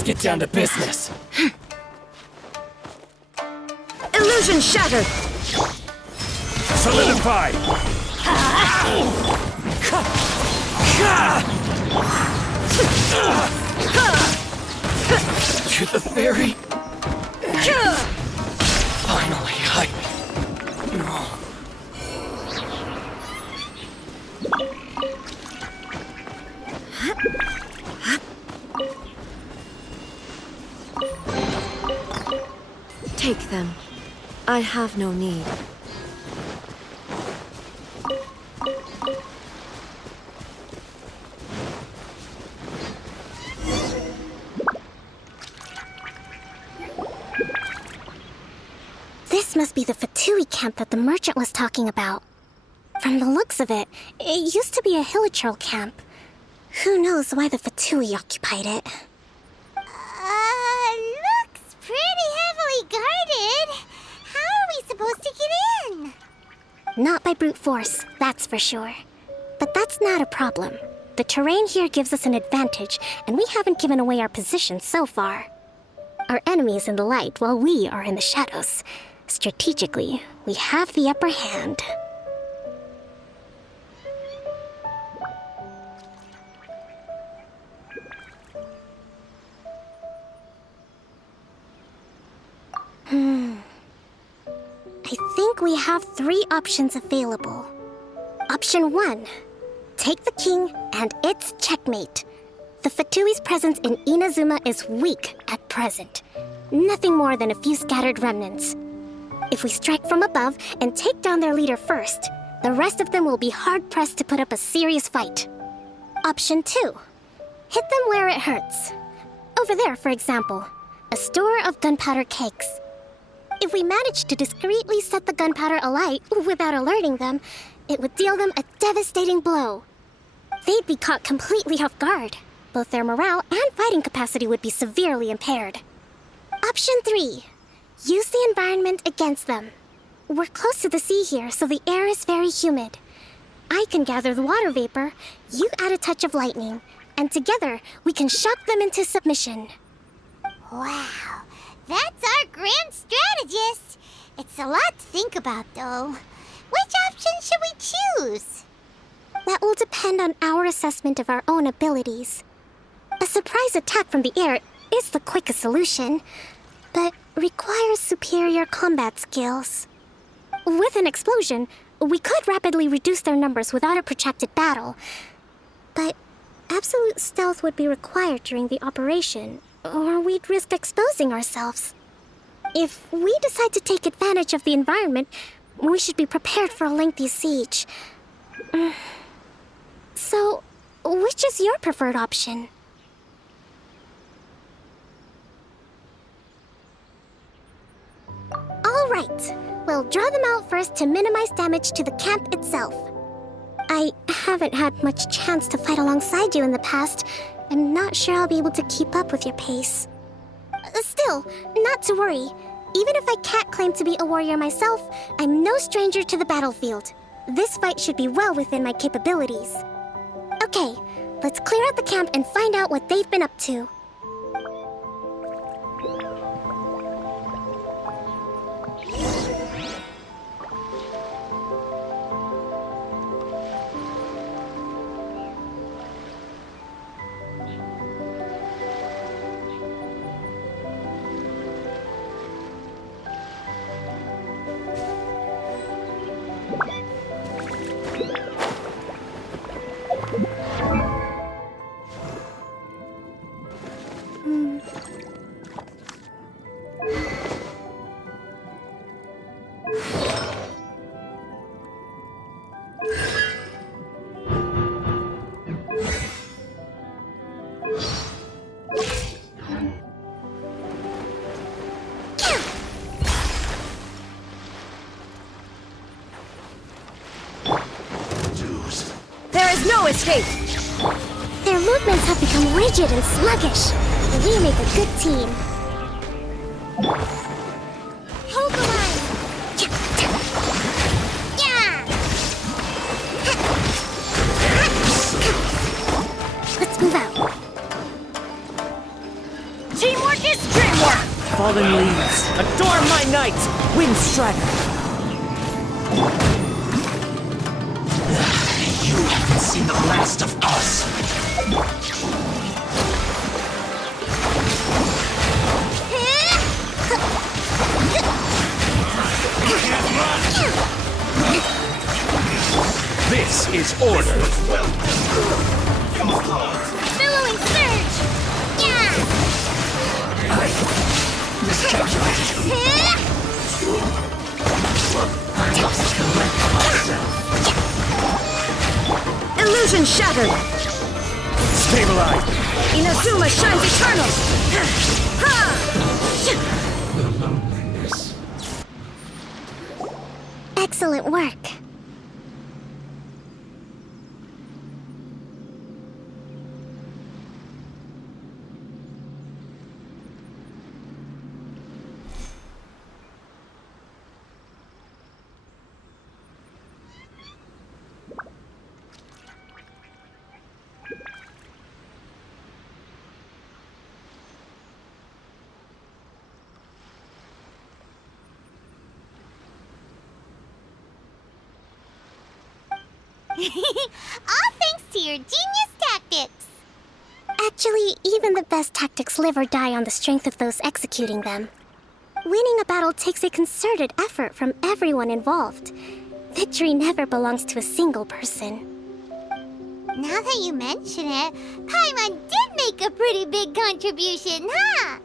Let's get down to business. Illusion shattered! Solidify! To the fairy? Finally, No. Take them. I have no need. This must be the Fatui camp that the merchant was talking about. From the looks of it, it used to be a Hilichurl camp. Who knows why the Fatui occupied it? Looks pretty heavily guarded. How are we supposed to get in? Not by brute force, that's for sure. But that's not a problem. The terrain here gives us an advantage, and we haven't given away our position so far. Our enemy is in the light, while we are in the shadows. Strategically, we have the upper hand. I think we have 3 options available. Option 1. Take the king, and it's checkmate. The Fatui's presence in Inazuma is weak at present. Nothing more than a few scattered remnants. If we strike from above and take down their leader first, the rest of them will be hard-pressed to put up a serious fight. Option 2. Hit them where it hurts. Over there, for example, a store of gunpowder cakes. If we manage to discreetly set the gunpowder alight without alerting them, it would deal them a devastating blow. They'd be caught completely off guard. Both their morale and fighting capacity would be severely impaired. Option 3. Use the environment against them. We're close to the sea here, so the air is very humid. I can gather the water vapor, you add a touch of lightning, and together we can shock them into submission. Wow, that's our grand strategist. It's a lot to think about, though. Which option should we choose? That will depend on our assessment of our own abilities. A surprise attack from the air is the quickest solution, but requires superior combat skills. With an explosion, we could rapidly reduce their numbers without a protracted battle, but absolute stealth would be required during the operation, or we'd risk exposing ourselves. If we decide to take advantage of the environment, we should be prepared for a lengthy siege. So, which is your preferred option? All right, we'll draw them out first to minimize damage to the camp itself. I haven't had much chance to fight alongside you in the past. I'm not sure I'll be able to keep up with your pace. Still, not to worry. Even if I can't claim to be a warrior myself, I'm no stranger to the battlefield. This fight should be well within my capabilities. Okay, let's clear out the camp and find out what they've been up to. No escape! Their movements have become rigid and sluggish. We make a good team. Hold the line! Yeah! Let's move out. fallen leaves. Adore my knight, Windstrider. You haven't seen the last of us. This is order. Billowing surge! Yeah! Illusion shattered! Stabilize. Inazuma shines eternal! Excellent work. All thanks to your genius tactics. Actually, even the best tactics live or die on the strength of those executing them. Winning a battle takes a concerted effort from everyone involved. Victory never belongs to a single person. Now that you mention it, Paimon did make a pretty big contribution, huh?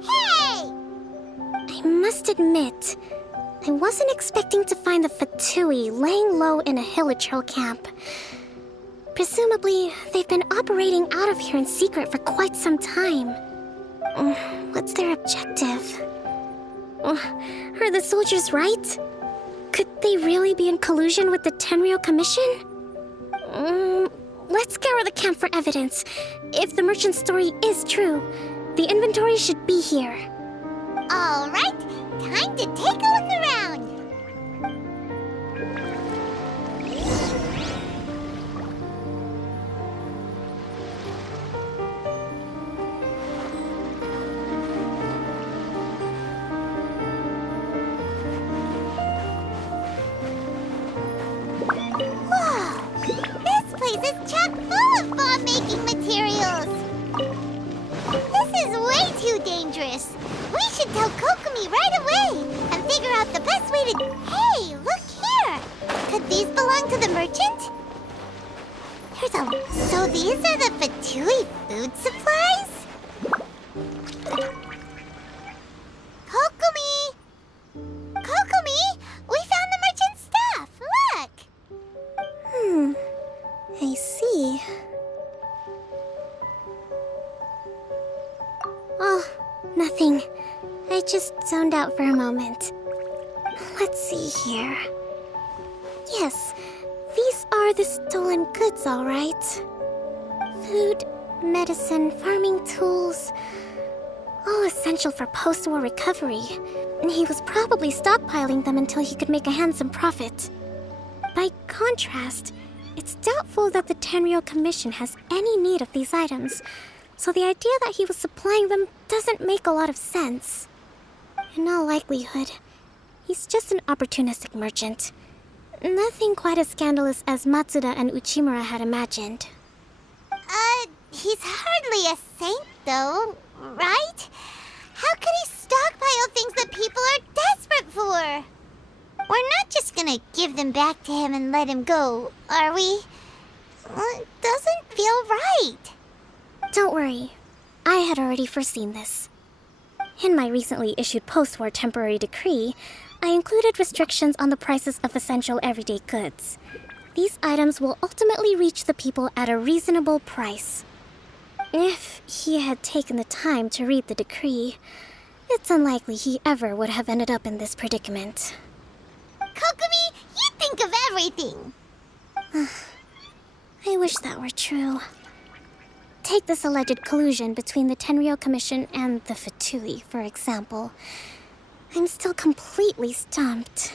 Hey! I must admit, I wasn't expecting to find the Fatui laying low in a Hilichurl camp. Presumably, they've been operating out of here in secret for quite some time. What's their objective? Are the soldiers right? Could they really be in collusion with the Tenryou Commission? Let's scour the camp for evidence. If the merchant's story is true, the inventory should be here. All right, time to take a look around. Whoa! This place is chock full of bomb-making materials. This is way too dangerous. We should tell Kokomi right away and figure out the best way to... Hey, look here! Could these belong to the merchant? So these are the Fatui food supplies? Kokomi! Kokomi! We found the merchant's stuff! Look! I see. Oh, nothing. I just zoned out for a moment. Let's see here. Yes, these are the stolen goods, all right. Food, medicine, farming tools. All essential for post-war recovery. And he was probably stockpiling them until he could make a handsome profit. By contrast, it's doubtful that the Tenryou Commission has any need of these items, so the idea that he was supplying them doesn't make a lot of sense. In all likelihood, he's just an opportunistic merchant. Nothing quite as scandalous as Matsuda and Uchimura had imagined. He's hardly a saint, though, right? How could he stockpile things that people are desperate for? We're not just gonna give them back to him and let him go, are we? It doesn't feel right. Don't worry, I had already foreseen this. In my recently issued post-war temporary decree, I included restrictions on the prices of essential everyday goods. These items will ultimately reach the people at a reasonable price. If he had taken the time to read the decree, it's unlikely he ever would have ended up in this predicament. Kokomi, you think of everything! I wish that were true. Take this alleged collusion between the Tenryou Commission and the Fatui, for example. I'm still completely stumped.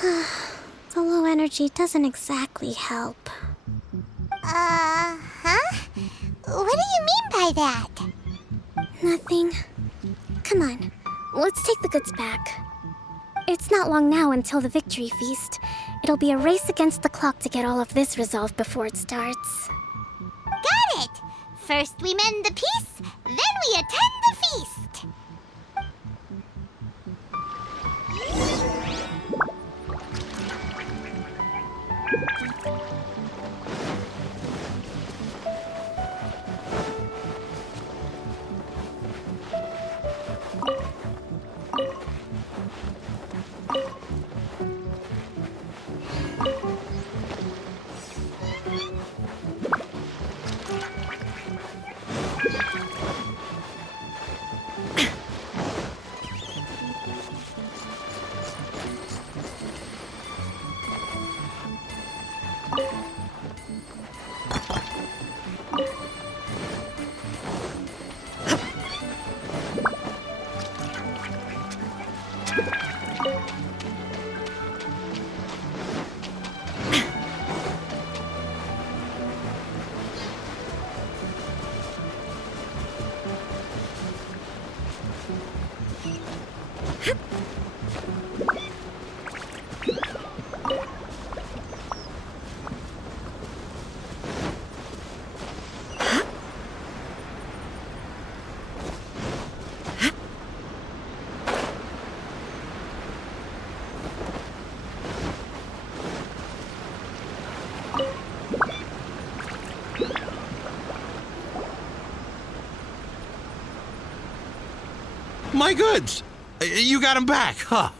The low energy doesn't exactly help. Huh? What do you mean by that? Nothing. Come on, let's take the goods back. It's not long now until the victory feast. It'll be a race against the clock to get all of this resolved before it starts. Got it! First we mend the peace, then we attend the feast! My goods! You got them back, huh?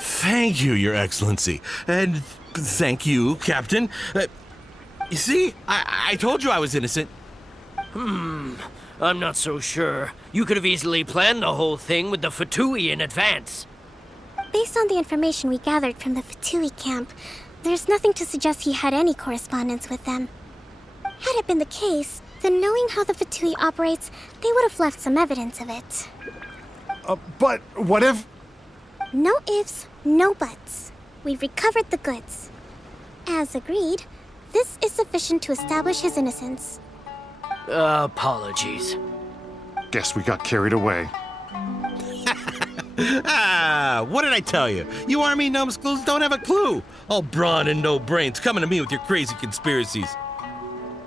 Thank you, Your Excellency. And thank you, Captain. You see, I told you I was innocent. I'm not so sure. You could have easily planned the whole thing with the Fatui in advance. Based on the information we gathered from the Fatui camp, there's nothing to suggest he had any correspondence with them. Had it been the case, then knowing how the Fatui operates, they would have left some evidence of it. But what if... No ifs, no buts. We've recovered the goods. As agreed, this is sufficient to establish his innocence. Apologies. Guess we got carried away. What did I tell you? You army numbskulls don't have a clue. All brawn and no brains coming to me with your crazy conspiracies.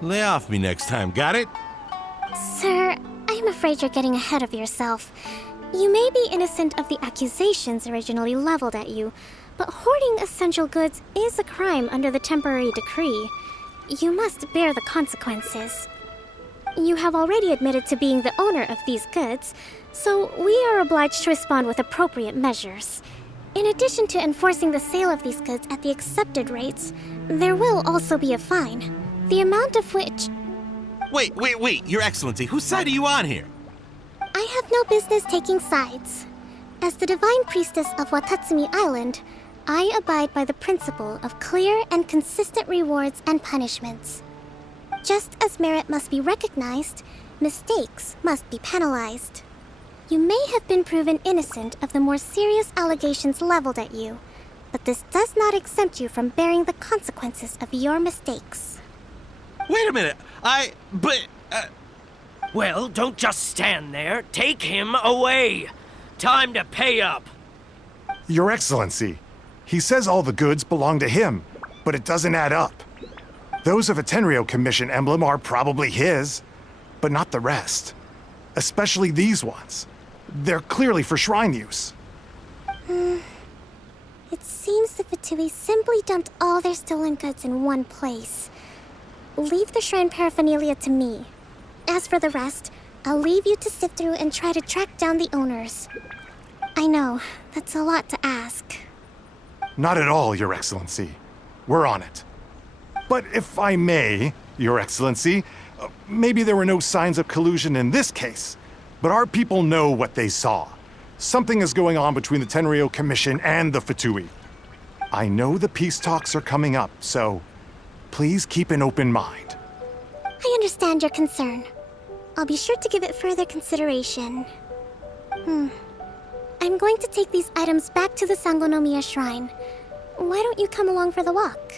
Lay off me next time, got it? Sir, I'm afraid you're getting ahead of yourself. You may be innocent of the accusations originally leveled at you, but hoarding essential goods is a crime under the temporary decree. You must bear the consequences. You have already admitted to being the owner of these goods, so we are obliged to respond with appropriate measures. In addition to enforcing the sale of these goods at the accepted rates, there will also be a fine, the amount of which... Wait, Your Excellency, whose side are you on here? I have no business taking sides. As the Divine Priestess of Watatsumi Island, I abide by the principle of clear and consistent rewards and punishments. Just as merit must be recognized, mistakes must be penalized. You may have been proven innocent of the more serious allegations leveled at you, but this does not exempt you from bearing the consequences of your mistakes. Wait a minute, Well, don't just stand there. Take him away. Time to pay up. Your Excellency, he says all the goods belong to him, but it doesn't add up. Those of a Tenryo Commission emblem are probably his, but not the rest. Especially these ones. They're clearly for shrine use. It seems the Fatui simply dumped all their stolen goods in one place. Leave the shrine paraphernalia to me. As for the rest, I'll leave you to sift through and try to track down the owners. I know, that's a lot to ask. Not at all, Your Excellency. We're on it. But if I may, Your Excellency, maybe there were no signs of collusion in this case, but our people know what they saw. Something is going on between the Tenryo Commission and the Fatui. I know the peace talks are coming up, so please keep an open mind. I understand your concern. I'll be sure to give it further consideration. I'm going to take these items back to the Sangonomiya Shrine. Why don't you come along for the walk?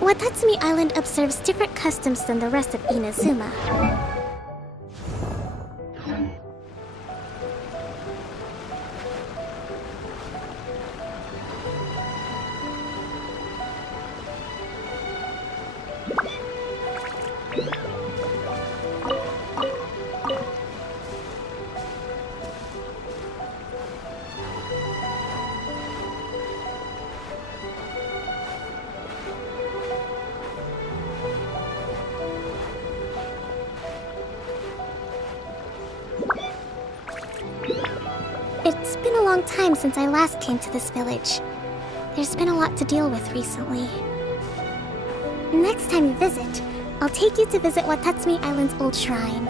Watatsumi Island observes different customs than the rest of Inazuma. It's been a long time since I last came to this village. There's been a lot to deal with recently. Next time you visit, I'll take you to visit Watatsumi Island's old shrine.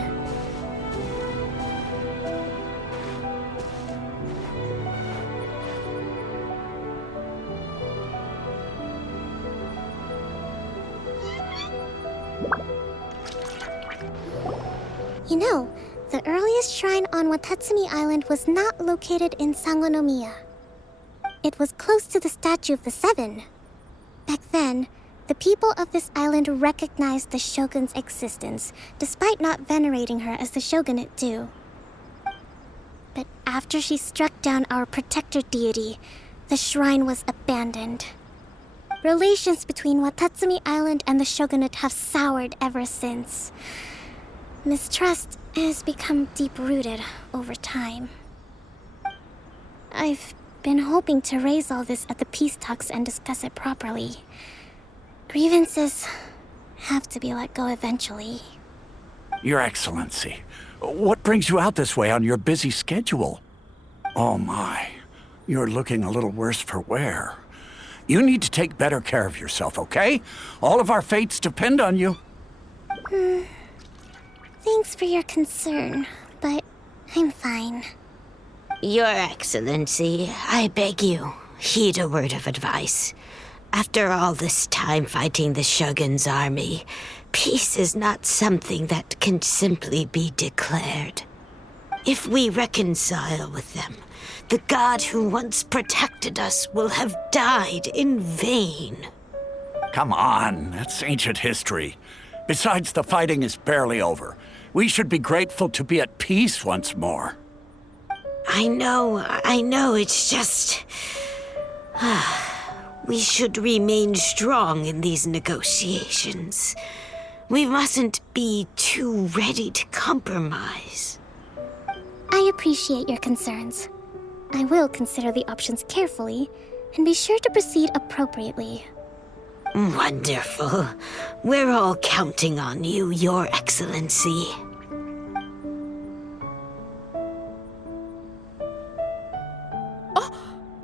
You know, the earliest shrine on Watatsumi Island was not located in Sangonomiya. It was close to the statue of the Seven. Back then, the people of this island recognized the shogun's existence, despite not venerating her as the shogunate do. But after she struck down our protector deity, the shrine was abandoned. Relations between Watatsumi Island and the shogunate have soured ever since. Mistrust has become deep-rooted over time. I've been hoping to raise all this at the peace talks and discuss it properly. Grievances have to be let go eventually. Your Excellency, what brings you out this way on your busy schedule? Oh my, you're looking a little worse for wear. You need to take better care of yourself, okay? All of our fates depend on you. Thanks for your concern, but I'm fine. Your Excellency, I beg you, heed a word of advice. After all this time fighting the Shogun's army, peace is not something that can simply be declared. If we reconcile with them, the god who once protected us will have died in vain. Come on, that's ancient history. Besides, the fighting is barely over. We should be grateful to be at peace once more. I know, it's just... We should remain strong in these negotiations. We mustn't be too ready to compromise. I appreciate your concerns. I will consider the options carefully and be sure to proceed appropriately. Wonderful. We're all counting on you, Your Excellency.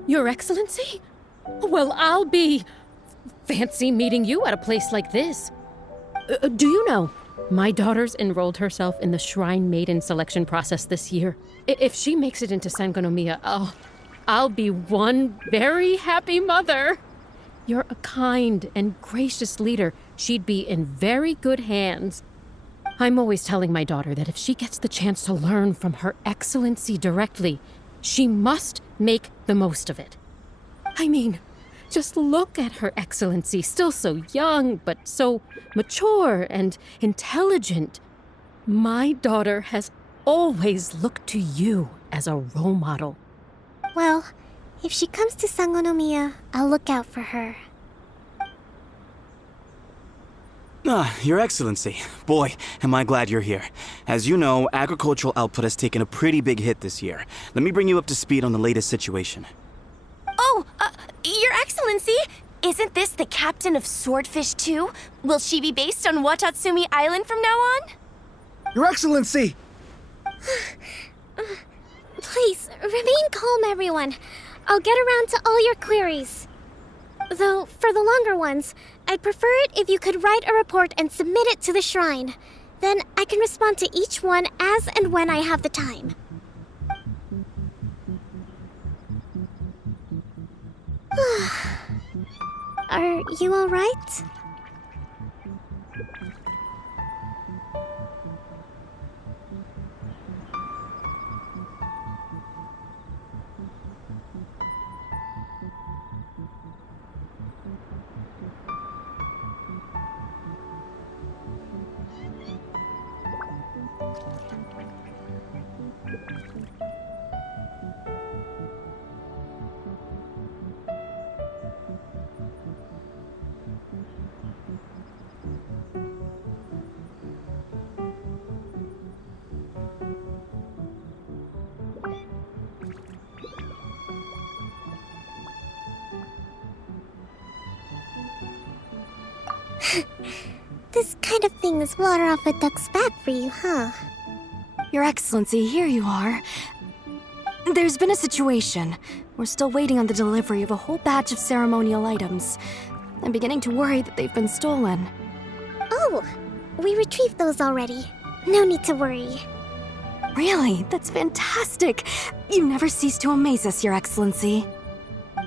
Your Excellency? Well, I'll be... fancy meeting you at a place like this. Do you know, my daughter's enrolled herself in the Shrine Maiden selection process this year. If she makes it into Sangonomiya, I'll be one very happy mother. You're a kind and gracious leader. She'd be in very good hands. I'm always telling my daughter that if she gets the chance to learn from Her Excellency directly, she must make the most of it. I mean, just look at Her Excellency, still so young, but so mature and intelligent. My daughter has always looked to you as a role model. Well, if she comes to Sangonomiya, I'll look out for her. Your Excellency. Boy, am I glad you're here. As you know, agricultural output has taken a pretty big hit this year. Let me bring you up to speed on the latest situation. Oh, Your Excellency! Isn't this the captain of Swordfish 2? Will she be based on Watatsumi Island from now on? Your Excellency! Please, remain calm, everyone. I'll get around to all your queries. Though, for the longer ones, I'd prefer it if you could write a report and submit it to the shrine. Then I can respond to each one as and when I have the time. Are you alright? This kind of thing is water off a duck's back for you, huh? Your Excellency, here you are. There's been a situation. We're still waiting on the delivery of a whole batch of ceremonial items. I'm beginning to worry that they've been stolen. Oh, we retrieved those already. No need to worry. Really? That's fantastic! You never cease to amaze us, Your Excellency.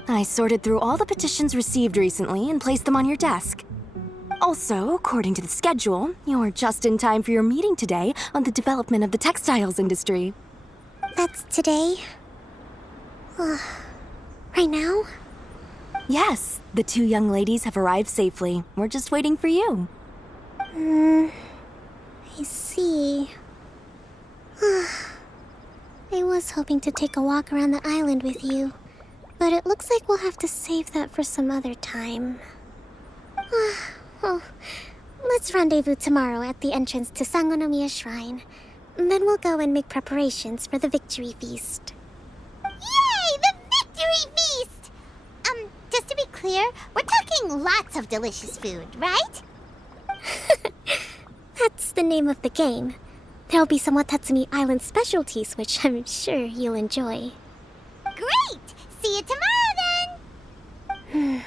I sorted through all the petitions received recently and placed them on your desk. Also, according to the schedule, you're just in time for your meeting today on the development of the textiles industry. That's today? Right now? Yes, the two young ladies have arrived safely. We're just waiting for you. I see. I was hoping to take a walk around the island with you, but it looks like we'll have to save that for some other time. Well, let's rendezvous tomorrow at the entrance to Sangonomiya Shrine. Then we'll go and make preparations for the victory feast. Yay! The victory feast! Just to be clear, we're talking lots of delicious food, right? That's the name of the game. There'll be some Watatsumi Island specialties, which I'm sure you'll enjoy. Great! See you tomorrow then!